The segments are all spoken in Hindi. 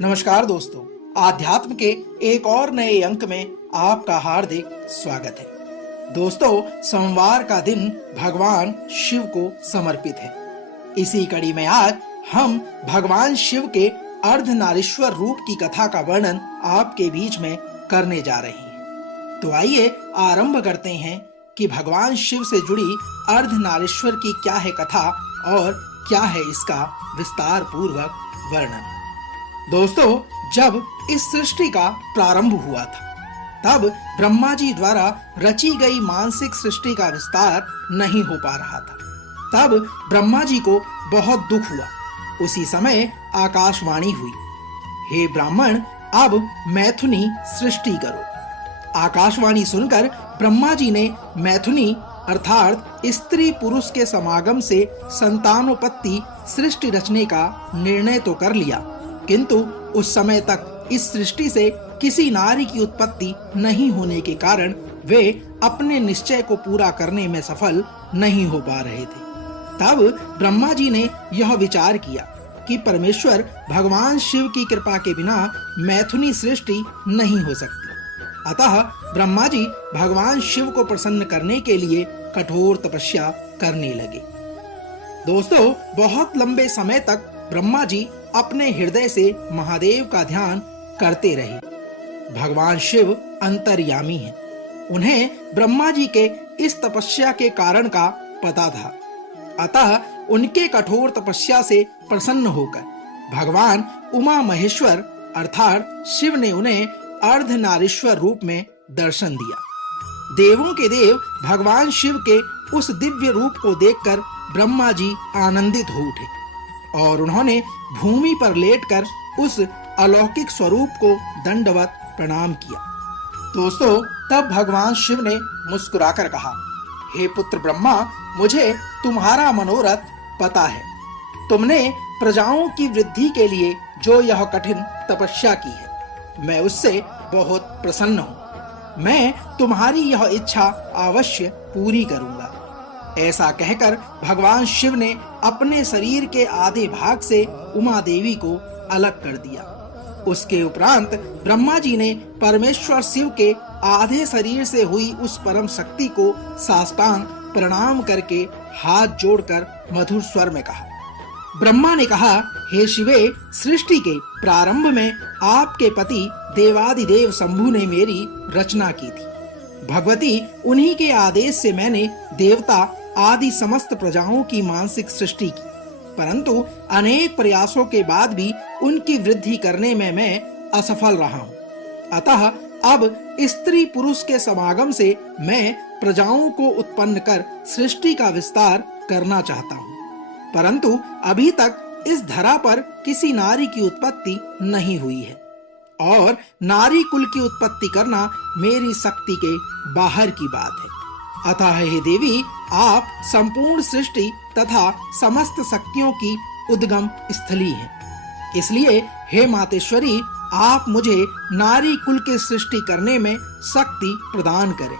नमस्कार दोस्तों, आध्यात्म के एक और नए अंक में आपका हार्दिक स्वागत है। दोस्तों, सोमवार का दिन भगवान शिव को समर्पित है। इसी कड़ी में आज हम भगवान शिव के अर्धनारीश्वर रूप की कथा का वर्णन आपके बीच में करने जा रहे हैं। तो आइए आरंभ करते हैं कि भगवान शिव से जुड़ी अर्धनारीश्वर की क्या है कथा और क्या है इसका विस्तार पूर्वक वर्णन। दोस्तों, जब इस सृष्टि का प्रारंभ हुआ था, तब ब्रह्मा जी द्वारा रची गई मानसिक सृष्टि का विस्तार नहीं हो पा रहा था। तब ब्रह्मा जी को बहुत दुख हुआ। उसी समय आकाशवाणी हुई, हे ब्राह्मण, अब मैथुनी सृष्टि करो। आकाशवाणी सुनकर ब्रह्मा जी ने मैथुनी अर्थात स्त्री पुरुष के समागम से संतानोत्पत्ति सृष्टि रचने का निर्णय तो कर लिया, किंतु उस समय तक इस सृष्टि से किसी नारी की उत्पत्ति नहीं होने के कारण वे अपने निश्चय को पूरा करने में सफल नहीं हो पा रहे थे। तब ब्रह्मा जी ने यह विचार किया कि परमेश्वर भगवान शिव की कृपा के बिना मैथुनी सृष्टि नहीं हो सकती। अतः ब्रह्मा जी भगवान शिव को प्रसन्न करने के लिए कठोर तपस्या करने लगे। दोस्तों, बहुत लंबे समय तक ब्रह्मा जी अपने हृदय से महादेव का ध्यान करते रहे। भगवान शिव अंतर्यामी हैं। उन्हें ब्रह्मा जी के इस तपस्या के कारण का पता था। अतः उनके कठोर तपस्या से प्रसन्न होकर भगवान उमा महेश्वर अर्थात शिव ने उन्हें अर्धनारीश्वर रूप में दर्शन दिया। देवों के देव भगवान शिव के उस दिव्य रूप को देखकर ब्रह्मा जी आनंदित हो उठे और उन्होंने भूमि पर लेटकर उस अलौकिक स्वरूप को दंडवत प्रणाम किया। दोस्तों, तब भगवान शिव ने मुस्कुराकर कहा, हे पुत्र ब्रह्मा, मुझे तुम्हारा मनोरथ पता है। तुमने प्रजाओं की वृद्धि के लिए जो यह कठिन तपस्या की है, मैं उससे बहुत प्रसन्न हूँ। मैं तुम्हारी यह इच्छा अवश्य पूरी करूंगा। ऐसा कहकर भगवान शिव ने अपने शरीर के आधे भाग से उमा देवी को अलग कर दिया। उसके उपरांत ब्रह्मा जी ने परमेश्वर शिव के आधे शरीर से हुई उस परम शक्ति को साष्टांग प्रणाम करके हाथ जोड़कर मधुर स्वर में कहा। ब्रह्मा ने कहा, हे शिवे, सृष्टि के प्रारंभ में आपके पति देवादिदेव शंभु ने मेरी रचना की थी। भगवती, उन्हीं के आदेश से मैंने देवता आदि समस्त प्रजाओं की मानसिक सृष्टि की, परंतु अनेक प्रयासों के बाद भी उनकी वृद्धि करने में मैं असफल रहा हूँ। अतः अब स्त्री पुरुष के समागम से मैं प्रजाओं को उत्पन्न कर सृष्टि का विस्तार करना चाहता हूँ, परंतु अभी तक इस धरा पर किसी नारी की उत्पत्ति नहीं हुई है और नारी कुल की उत्पत्ति करना मेरी शक्ति के बाहर की बात है। अतः हे देवी, आप संपूर्ण सृष्टि तथा समस्त शक्तियों की उद्गम स्थली हैं। इसलिए हे मातेश्वरी, आप मुझे नारी कुल की सृष्टि करने में शक्ति प्रदान करें।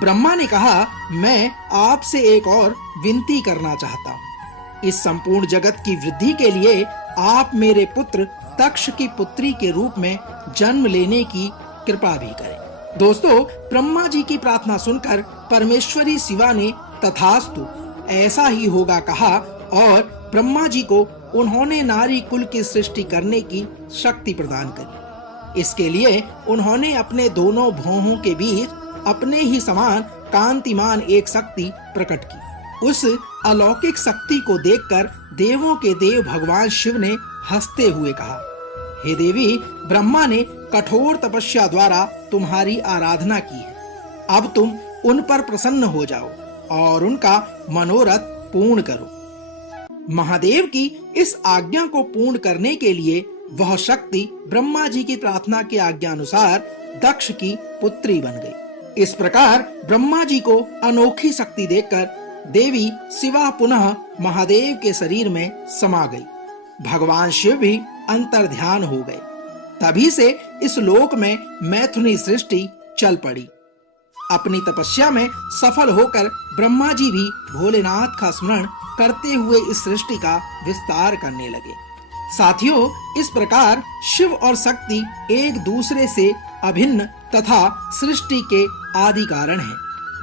ब्रह्मा ने कहा, मैं आपसे एक और विनती करना चाहता हूँ। इस संपूर्ण जगत की वृद्धि के लिए आप मेरे पुत्र तक्ष की पुत्री के रूप में जन्म लेने की कृपा भी करें। दोस्तों, ब्रह्मा जी की प्रार्थना सुनकर परमेश्वरी शिवा ने तथास्तु, ऐसा ही होगा कहा और ब्रह्मा जी को उन्होंने नारी कुल की सृष्टि करने की शक्ति प्रदान करी। इसके लिए उन्होंने अपने दोनों भौहों के बीच अपने ही समान कांतिमान एक शक्ति प्रकट की। उस अलौकिक शक्ति को देखकर देवों के देव भगवान शिव ने हंसते हुए कहा, हे देवी, ब्रह्मा ने कठोर तपस्या द्वारा तुम्हारी आराधना की है। अब तुम उन पर प्रसन्न हो जाओ और उनका मनोरथ पूर्ण करो। महादेव की इस आज्ञा को पूर्ण करने के लिए वह शक्ति ब्रह्मा जी की प्रार्थना के आज्ञा अनुसार दक्ष की पुत्री बन गई। इस प्रकार ब्रह्मा जी को अनोखी शक्ति देखकर देवी शिवा पुनः महादेव के शरीर में समा गई। भगवान शिव भी अंतर ध्यान हो गए। तभी से इस लोक में मैथुनी सृष्टि चल पड़ी। अपनी तपस्या में सफल होकर ब्रह्मा जी भी भोलेनाथ का स्मरण करते हुए इस सृष्टि का विस्तार करने लगे। साथियों, इस प्रकार शिव और शक्ति एक दूसरे से अभिन्न तथा सृष्टि के आदि कारण हैं।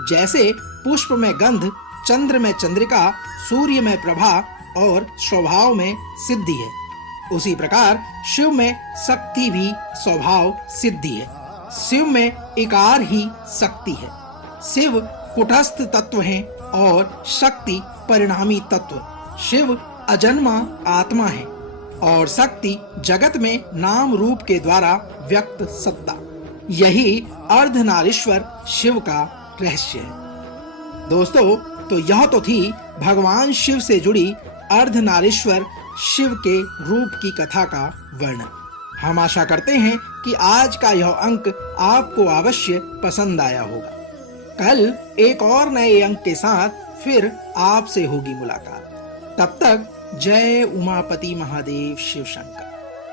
जैसे पुष्प में गंध, चंद्र में चंद्रिका, सूर्य में प्रभा और स्वभाव में सिद्धि है, उसी प्रकार शिव में शक्ति भी स्वभाव सिद्धि है। शिव में इकार ही शक्ति है। शिव कुटस्थ तत्व है और शक्ति परिणामी तत्व। शिव अजन्मा आत्मा है और शक्ति जगत में नाम रूप के द्वारा व्यक्त सत्ता। यही अर्धनारीश्वर शिव का रहस्य है। दोस्तों, तो यह तो थी भगवान शिव से जुड़ी अर्धनारीश्वर शिव के रूप की कथा का वर्णन। हम आशा करते हैं कि आज का यह अंक आपको अवश्य पसंद आया होगा। कल एक और नए अंक के साथ फिर आपसे होगी मुलाकात। तब तक जय उमापति महादेव शिव शंकर।